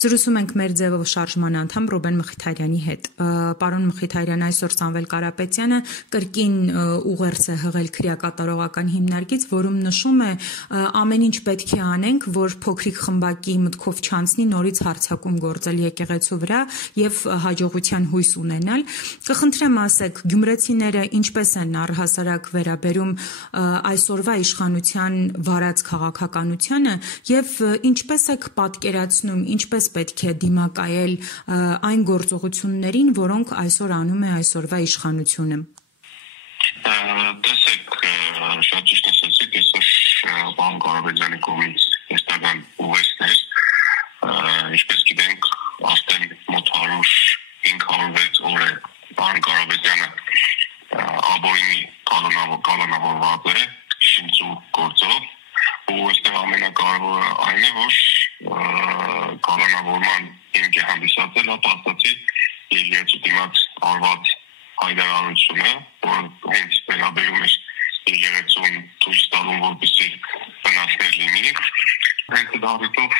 Զրուցում ենք մեր ձևով շարժման անդամ Ռուբեն Մխիթարյանի հետ։ Պարոն Մխիթարյան, այսօր Սամվել Կարապետյանը կրկին ուղերձ է հղել քրեակատարողական հիմնարկից, որում նշում է ամեն ինչ պետք է անենք, որ փոքրիկ խմբակի մտքով չանցնի նորից հարձակում գործել եկեղեցու վրա եւ հաջողության հույս ունենալ։ Կխնդրեմ ասեք, գյումրեցիները ինչպես են առհասարակ վերաբերում այսօրվա իշխանության վարած քաղաքականությանը եւ ինչպես եք պատկերացնում, ինչպես պետք է դիմակայել այն գործողություններին, որոնք այսօր անում է այսօրվա իշխանությունը։ Տեսեք, շատ ճիշտ ասացիք, այսօր պարոն Կարապետյանի կողմից հստական ուղերձներ, ինչպես գիտենք, արդեն մոտ 100-506 օր է պարոն Կարապետյանը աբորինի կանոնավորված է շինծու գործով, ու այստեղ ամենակարևորը այն է, որ կանոնավորման հիմք է հանդիսացել ապաստացի եկեղեցու դիմաց արված հայտարարությունը, որ հենց վերաբերում է եկեղեցուն ցույց տալու, որպեսզի վնասներ լինի։ Հենց այդ առիթով,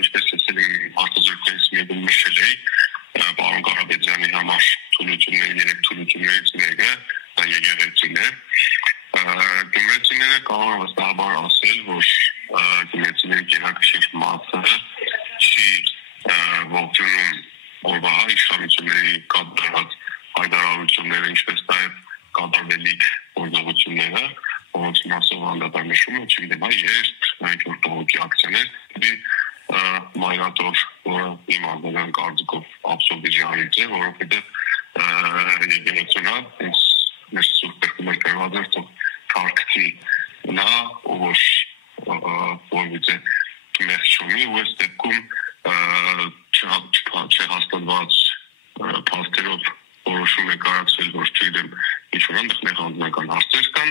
ինչպես ասել եմ, արտազրկներից մեկը նշել էի, պարոն Կարապետյանի համար երեք թույլություններից մեկը դա եկեղեցին է։ Գյումրեցիները կարող են վստահաբար ասել, որ գյումրեցիների գերակշիռ մասը չի ողջունում օրվա իշխանությունների կատարած հայտարարությունները, ինչպես նաև կատարվելիք գործողությունները, որոնց մասով անդրադառնումը, չգիտեմ, երբ ինչ-որ բողոքի ակցիաներ, մայրատոր, որը իմ անձնական կարծիքով աբսուրդիջանից է, որովհետև եկեղեցունը մեր սուրբ տեխնոմեր կրվածեր թող քարքցի նա, որ որվիցե մեղ չունի, ու այս դեպքում չհաստատված փաստերով որոշում է կայացվել, որ չգիտեմ, ինչ-որ այնտեղ անձնական հարցեր կան,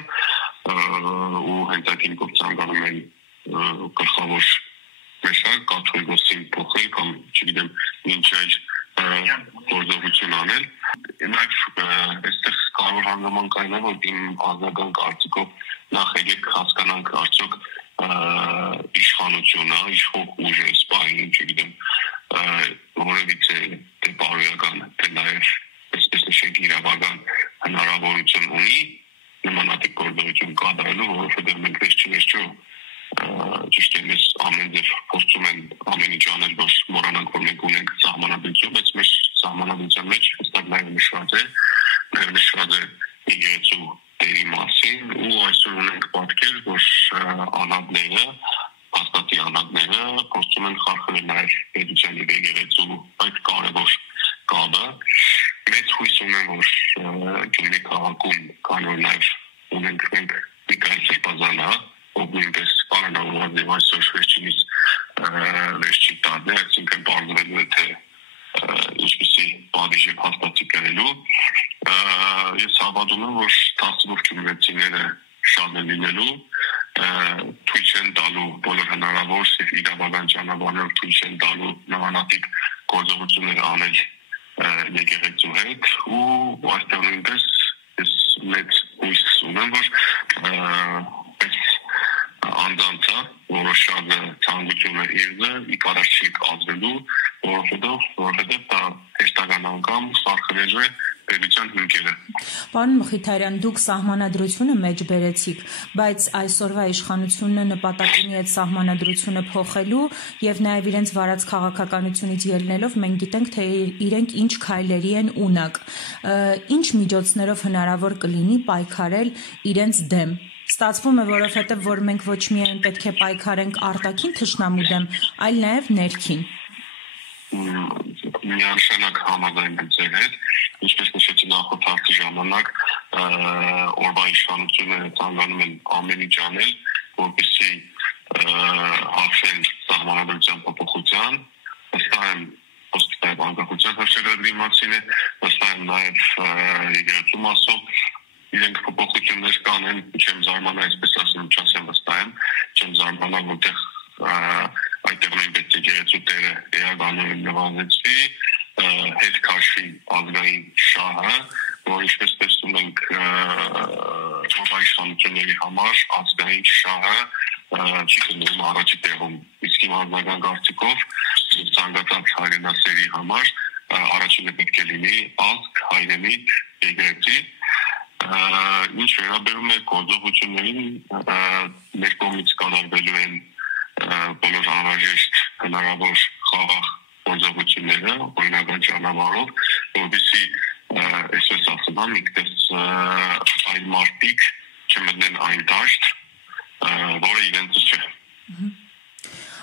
ու հենց այդ հիմքով ցանկանում են գլխավոր մեշակ կաթողիկոսին փոխել կամ չգիտեմ ինչ այլ գործողություն անել։ Նաև այստեղ կարող հանգամանքային է, որ իմ անձնական կարծիքով նախ եկեք հասկանանք արդյոք իշխանությունը, իշխող ուժը սպային, չգիտեմ, որևիցե թե բարոյական, թե նաև այսպես նշենք իրավական հնարավորություն ունի նմանատիպ գործողություն կատարելու, որովհետև մենք վերջիններս ճիշտ է, մեզ ամեն ձև փորձում են ամեն ինչ անել, որ մոռանանք, որ մենք ունենք սահմանադրություն, բայց մեր սահմանադրության մեջ հստակ նաև նշված է եկեղեցու դերի մասին, ու այսօր ունենք պատկեր, որ անհատները, հաստատի անհատները փորձում են խարխլել նաև պետության եւ եկեղեցու այդ կարևոր կապը։ Մեծ հույս ունեմ, որ Գյումրի քաղաքում կան, որ նաև ունենք մենք Միքայել Սրբազանը, ով նույնպես կանոնավորված եւ այսօր վերջինիս վերջի տարի, այսինքն բարձրելու է թե ինչպիսի պատիժ է հաստատի կրելու։ Ես հավատում եմ, որ դասավոր գյումրեցիները շատ են լինելու, թույլ չեն տալու բոլոր հնարավոր եւ իրավական ճանապարհով թույլ չեն տալու նմանատիպ գործողություններ անել եկեղեցու հետ, ու այստեղ նույնպես ես մեծ հույս ունեմ, որ անձանցա որոշած ցանկությունը իրը իկարար չի կազմելու, որովհետև դա հեշտական անգամ սարքվելու է պետության հիմքերը։ Պարոն Մխիթարյան, դուք սահմանադրությունը մեջ բերեցիք, բայց այսօրվա իշխանությունը նպատակ ունի այդ սահմանադրությունը փոխելու եւ նաեւ իրենց վարած քաղաքականությունից ելնելով մենք գիտենք, թե իրենք ինչ քայլերի են ունակ։ Ինչ միջոցներով հնարավոր կլինի պայքարել իրենց դեմ։ Ստացվում է, որովհետև որ մենք ոչ միայն պետք է պայքարենք արտաքին թշնամու դեմ, այլ նաև ներքին։ Միանշանակ համաձայն եմ ձեր հետ, ինչպես նշեցի նախորդ հարցի ժամանակ, օրվա իշխանությունները ցանկանում են ամեն ինչ անել, որպեսզի հաղթեն սահմանադրության փոփոխության, վստահ եմ հոսպիտալի անկախության հրաշագործի մասին է, վստահ եմ նաև եկեղեցու մասով իրենք փոփոխություններ կանեն, չեմ զարմանա, այսպես ասեմ, չասեմ վստահ եմ, չեմ զարմանա, որտեղ այդտեղ նույնպես եկեղեցու տերը էականորեն նվազեցվի, հետ քաշվի ազգային շահը, որ ինչպես տեսնում ենք իշխանությունների համար ազգային շահը չի գնում առաջի տեղում, իսկ իմ անձնական կարծիքով հայրենասերի համար առաջինը պետք է լինի ազգ, հայրենիք, եկեղեցի։ Ինչ վերաբերում է գործողություններին, մեր կողմից կատարվելու են բոլոր անհրաժեշտ հնարավոր խաղաղ գործողությունները օրինական ճանապարհով, որովհետեւ այսպես ասում եմ, ինքնս այն մարդիկ չմտնեն այն դաշտ, որը իրենց չէ։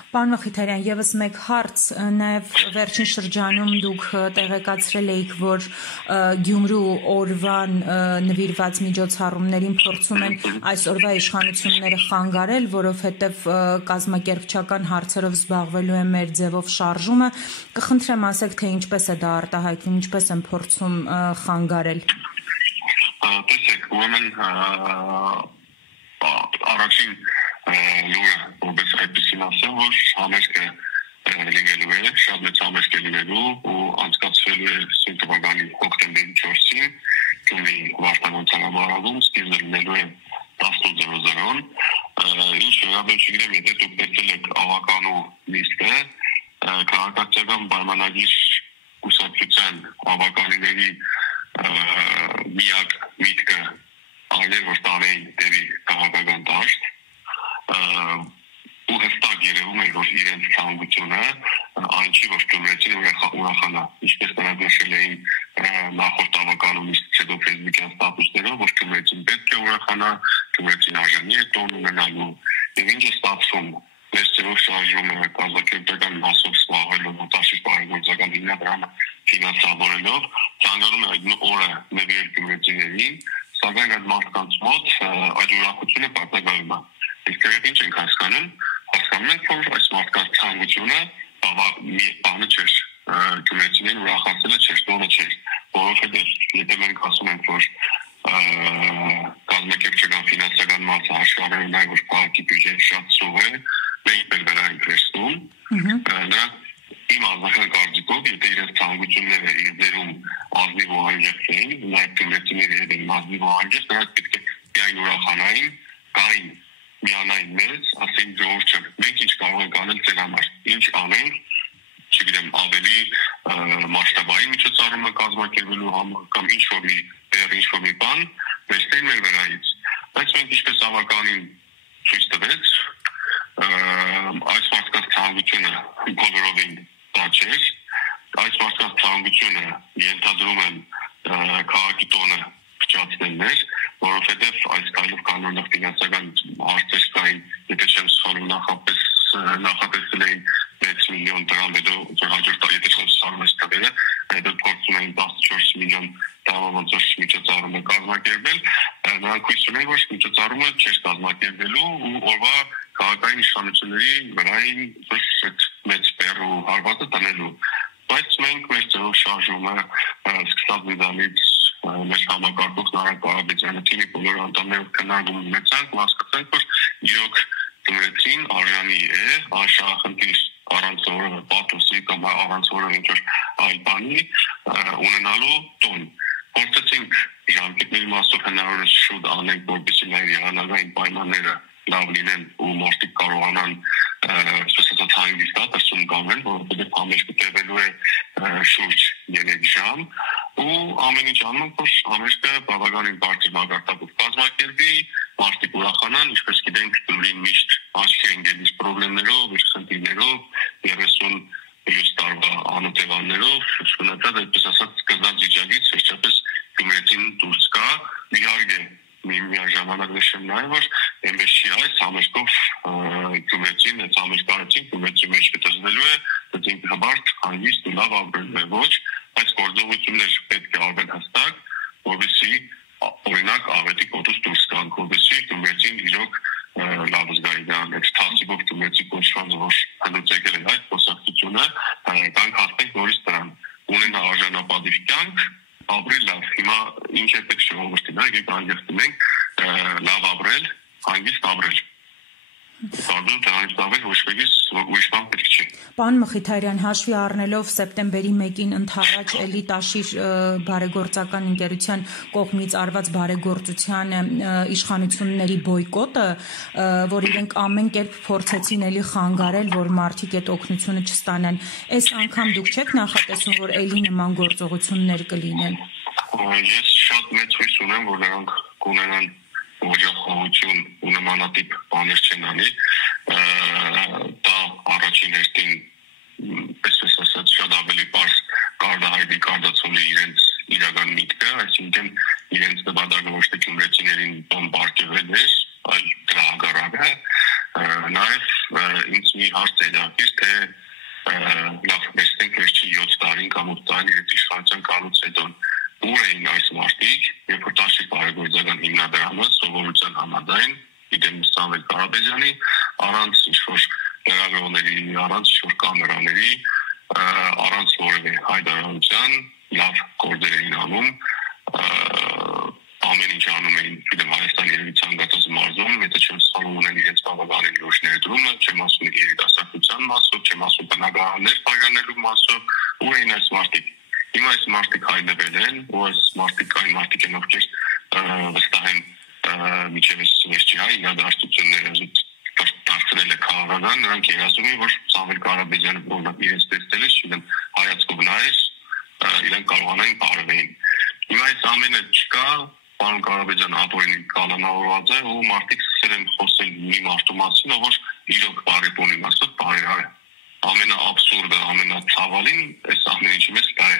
Պարոն Մխիթարյան, եւս մեկ հարց, նաեւ վերջին շրջանում դուք տեղեկացրել էիք, որ Գյումրու օրվան նվիրված միջոցառումներին փորձում են այսօրվա իշխանությունները խանգարել, որովհետեւ կազմակերպչական հարցերով զբաղվելու է մեր ձևով շարժումը։ Կխնդրեմ ասեք, թե ինչպես է դա արտահայտվում, ինչպես են փորձում խանգարել։ Տեսեք, ուրեմն առաջին լուրը որպես այդպեսին ասեմ, որ համերգը լինելու է, շատ մեծ համերգ է լինելու ու անցկացվելու է սույն թվականի հոկտեմբերի 4-ին Գյումրի Վարդանանց հանրապետությունում, սկիզբը լինելու է 18:00-ն։ Ինչ վերաբերում չգիտեմ, եթե դուք տեսել եք ավականու լիստը, քաղաքացիական պայմանագիր կուսակցության ավականիների միակ միտքը այլ որ տանեին դեպի քաղաքական դաշտ ու հստակ երևում է, որ իրենց ցանկությունը այն չի, որ գյումրեցին ուրախանա, ինչպես նրանք նշել էին նախորդ ավականումից հետո ֆեյսբուքյան ստատուսներով, որ գյումրեցին պետք է ուրախանա, գյումրեցին արժանի է տոն ունենալու, եւ ինչ է ստացվում, մեր ծրով շարժումը կազմակերպական մասով զբաղվելով մոտաշի բարեգործական հիմնադրամը ֆինանսավորելով, ցանկանում է այդ օրը նվիրել գյումրեցիներին, սակայն այդ մարդկանց մոտ այդ ուրախությունը պարտադիր է։ Իսկ ինչ ենք հասկանում ենք, որ այս մարդկանց ցանկությունը մի բանը չէր, գյումրեցիներին ուրախացնելը չէր, տոնը չէր, որովհետև եթե մենք ասում ենք, որ կազմակերպչական ֆինանսական մասը աշխարհում նայ որ քաղաքի բյուջեն շատ սուղ է, մենք դրա ենք վերցնում, նա իմ ազգական կարծիքով, եթե իրենց ցանկությունները իրներում ազնիվ ու հանգիստ էին, նաև գյումրեցիների հետ են ազնիվ ու հանգիստ, նրանք պետք է միայն ուրախանային, կային միանային մեզ, ասենք ժողովուրդ, մենք ինչ կարող ենք անել ձեր համար, ինչ անենք, չգիտեմ, ավելի մասշտաբային միջոցառումը կազմակերպելու համար կամ ինչ-որ մի տեղ, ինչ-որ մի բան, վերցնել մեր վրայից։ Բայց մենք ինչպես ավականին ցույց տվեց, այս մարդկանց ցանկությունը բոլորովին դա չէր, այս մարդկանց ցանկությունը ենթադրում են քաղաքի տոնը փչացնել մեր, որովհետև այս կայլով կանոնով ֆինանսական հարցեր կային, եթե չեմ սխալվում նախատեսել էին 6 միլիոն դրամ, հետո հաջորդ եթե չեմ սխալվում այս թվերը, հետո փորձում էին 14 միլիոն դրամով ոնց որ միջոցառումը կազմակերպել, նրանք հույս ունեն, որ միջոցառումը չէր կազմակերպելու ու օրվա քաղաքային իշխանությունների վրային մեծ բեռ ու հարվածը տնելու։ Բայց մենք մեր ծրով շարժումը սկսած դրանից մեր համակարգող Նարեկ Ղարաբեջյանի թիմի բոլոր անդամներով քննարկում ունեցանք ու հասկացանք, որ իրոք գյումրեցին արժանի է աշխարհախնդիր առանց որևէ պաթոսի կամ առանց որևէ ինչ-որ այլ բանի ունենալու տոն։ Փորձեցինք ժամկետների մասով հնարավորինս շուտ անենք, որպեսզի մեր եղանակային պայմանները լավ լինեն ու մարդիկ կարողանան այսպես ասած հանգստացում կանեն, որովհետև համերգը տևելու է շուրջ 3 ժամ ու ամեն ինչ անում որ համերգը բավականին բարձր մակարդակով կազմակերպվի, մարդիկ ուրախանան, ինչպես գիտենք, Գյումրին միշտ աչքի են գալիս խնդիրներով, իր խնդիրներով, 30 տարվա անօթևաններով, շնորհակալ այդպես ասած սկզբից վիճակից վերջապես Գյումրեցին դուրս կա, իհարկե միաժամանակ նշեմ նաև որ այնպես չի այս համերգով գյումրեցին այս համերգարեցին գյումրեցի մեջ գտնվելու է դեպի հաբարտ հանգիստ ու լավ ապրելու է ոչ այս գործողություններ պետք է արվեն հստակ որովհետեւ օրինակ ավետի կոտուս դուրս գան որովհետեւ գյումրեցին իրոք լավ զգայդան այդ թասիբով գյումրեցի կոչված որ հանդիպել է այդ խոսակցությունը կանք հաստենք նորից դրան ունենա արժանապատիվ կյանք ապրել լավ, հիմա ինչ է պետք ժողովրդին, եկեք հանգստենք լավ ապրել, հանգիստ ապրել։ Պարոն, դրանից ավելի ոչ մեկից ուրիշ բան պետք չի։ Պարոն Մխիթարյան, հաշվի առնելով սեպտեմբերի 1-ին ընդառաջ էլի Տաշիր բարեգործական ընկերության կողմից արված բարեգործության իշխանությունների բոյկոտը, որ իրենք ամեն կերպ փորձեցին էլի խանգարել, որ մարդիկ այդ օգնությունը չստանան, այս անգամ դուք չեք նախատեսում, որ էլի նման գործողություններ կլինեն։ Ես շատ մեծ հույս ունեմ, որ նրանք կունենան օջախոհություն ու նմանատիպ բաներ չեն անի, դա առաջին հերթին այսպես ասած շատ ավելի պարզ կարդահայտի կարդացոլի իրենց իրական միտքը, այսինքն իրենց նպատակը ոչ թե գյումրեցիներին բոմբարկել էր, այլ դրա հակառակը, նաև ինձ մի հարց է լավից, թե լավ, mēs ենք վերջի 7 տարին կամ 8 տարին իրենց իշխանության գալուց հետո ուր էին այս մարդիկ, երբ որ Տաշիր բարեգործական հիմնադրամը սովորության համաձայն, գիտեմ Սամվել Կարապետյանի, առանց ինչ-որ լրագրողների, առանց ինչ-որ կամերաների, առանց որևէ հայտարարության լավ գործեր էին անում, ամեն ինչ անում էին, գիտեմ Հայաստանի երևի ցանկացած մարզում, եթե չեմ սխալվում ունեն իրենց բավականին լուրջ ներդրումը, չեմ ասում երիտասարդության մասով, չեմ ասում բնակարաններ պայմանելու մասով, ու էին այս մարդիկ։ Հիմա այս մարդիկ հայտնվել են, ու այս մարդիկ այն մարդիկ են, ովքեր վստահ են միջև վերջի իրադարձությունները դարձնել է քաղաքական, նրանք երազում են, որ Սամվել Կարապետյանը օրինակ իրենց տեսնելիս, չգիտեմ, հայացքով նայես, իրենք կարողանային բարևեին։ Հիմա այս ամենը չկա, պարոն Կարապետյանը ապօրինի կալանավորված է, ու մարդիկ սկսել են խոսել մի մարդու մասին, ով որ իրոք բարեպոնի մասով բարերար է։ Ամենաաբսուրդը, ամենացավալին այս ամեն ինչի մեջ դա է։